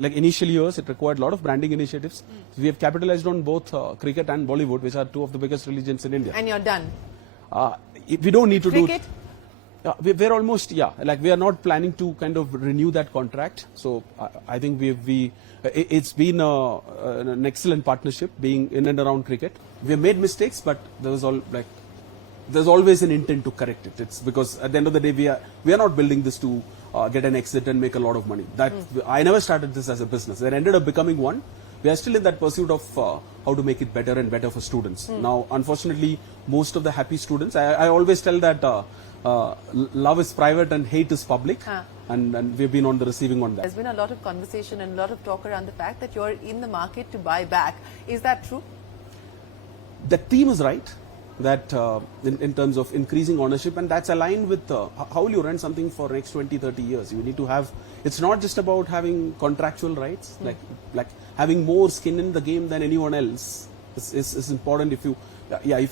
Like initial years, it required a lot of branding initiatives. We have capitalized on both cricket and Bollywood, which are two of the biggest religions in India. And you're done. We don't need to Cricket? we're almost, like we are not planning to kind of renew that contract. So I think it's been an excellent partnership being in and around cricket. We have made mistakes, but there's always an intent to correct it. It's because at the end of the day, we are not building this to get an exit and make a lot of money. I never started this as a business. It ended up becoming one. We are still in that pursuit of how to make it better and better for students. Now, unfortunately, most of the happy students, I always tell that love is private and hate is public. And we've been on the receiving on that. There's been a lot of conversation and a lot of talk around the fact that you're in the market to buy back. Is that true? The team is right. That in terms of increasing ownership, and that's aligned with how will you run something for next 20, 30 years. You need to have, it's not just about having contractual rights, like having more skin in the game than anyone else is important. If you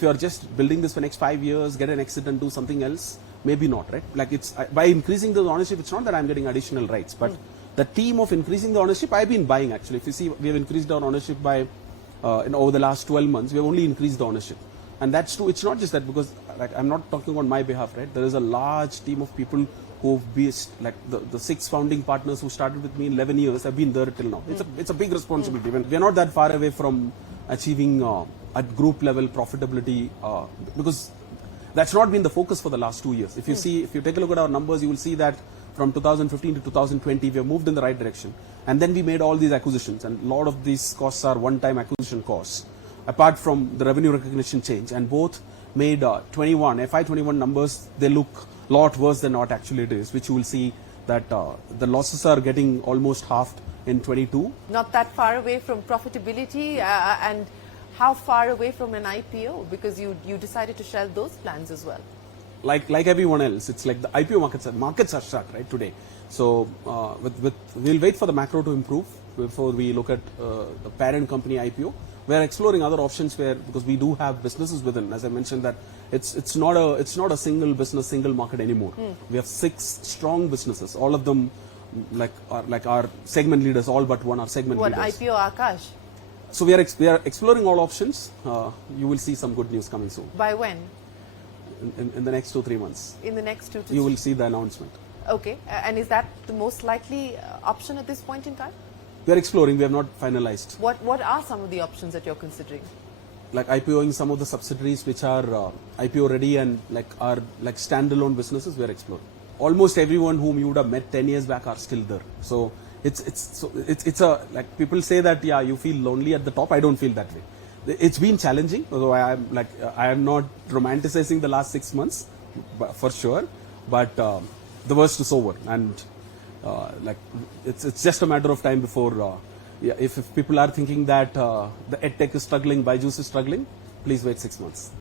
are just building this for next 5 years, get an exit and do something else, maybe not, right? Like it's by increasing the ownership, it's not that I'm getting additional rights, but the team of increasing the ownership, I've been buying actually. If you see, we have increased our ownership by over the last 12 months, we have only increased the ownership. And that's true. It's not just that, because like, I'm not talking on my behalf, right? There is a large team of people who've been, like the 6 founding partners who started with me in 11 years have been there till now. It's a big responsibility. We're not that far away from achieving at group level profitability, because that's not been the focus for the last 2 years. If you take a look at our numbers, you will see that from 2015 to 2020, we have moved in the right direction. And then we made all these acquisitions, and a lot of these costs are one-time acquisition costs, apart from the revenue recognition change, and both made FY21 numbers, they look a lot worse than what actually it is, which you will see that the losses are getting almost halved in 22. Not that far away from profitability, and how far away from an IPO, because you decided to shelve those plans as well. Like everyone else, it's like the IPO markets are shut right today. So we'll wait for the macro to improve before we look at the parent company IPO. We're exploring other options because we do have businesses within. As I mentioned, that it's not a single business, single market anymore. We have 6 strong businesses. All of them are our segment leaders. All but one are segment leaders. What, IPO Akash? So we are exploring all options. You will see some good news coming soon. By when? In the next 2-3 months. In the next 2 to 3. You will see the announcement. Okay, and is that the most likely option at this point in time? We are exploring. We have not finalized. What are some of the options that you're considering? Like IPOing some of the subsidiaries which are IPO ready and are standalone businesses. We are exploring. Almost everyone whom you would have met 10 years back are still there. So it's like people say that you feel lonely at the top. I don't feel that way. It's been challenging, although I am not romanticizing the last 6 months, for sure. But the worst is over, and it's just a matter of time before. If people are thinking that the Edtech is struggling, BYJUS is struggling, please wait 6 months.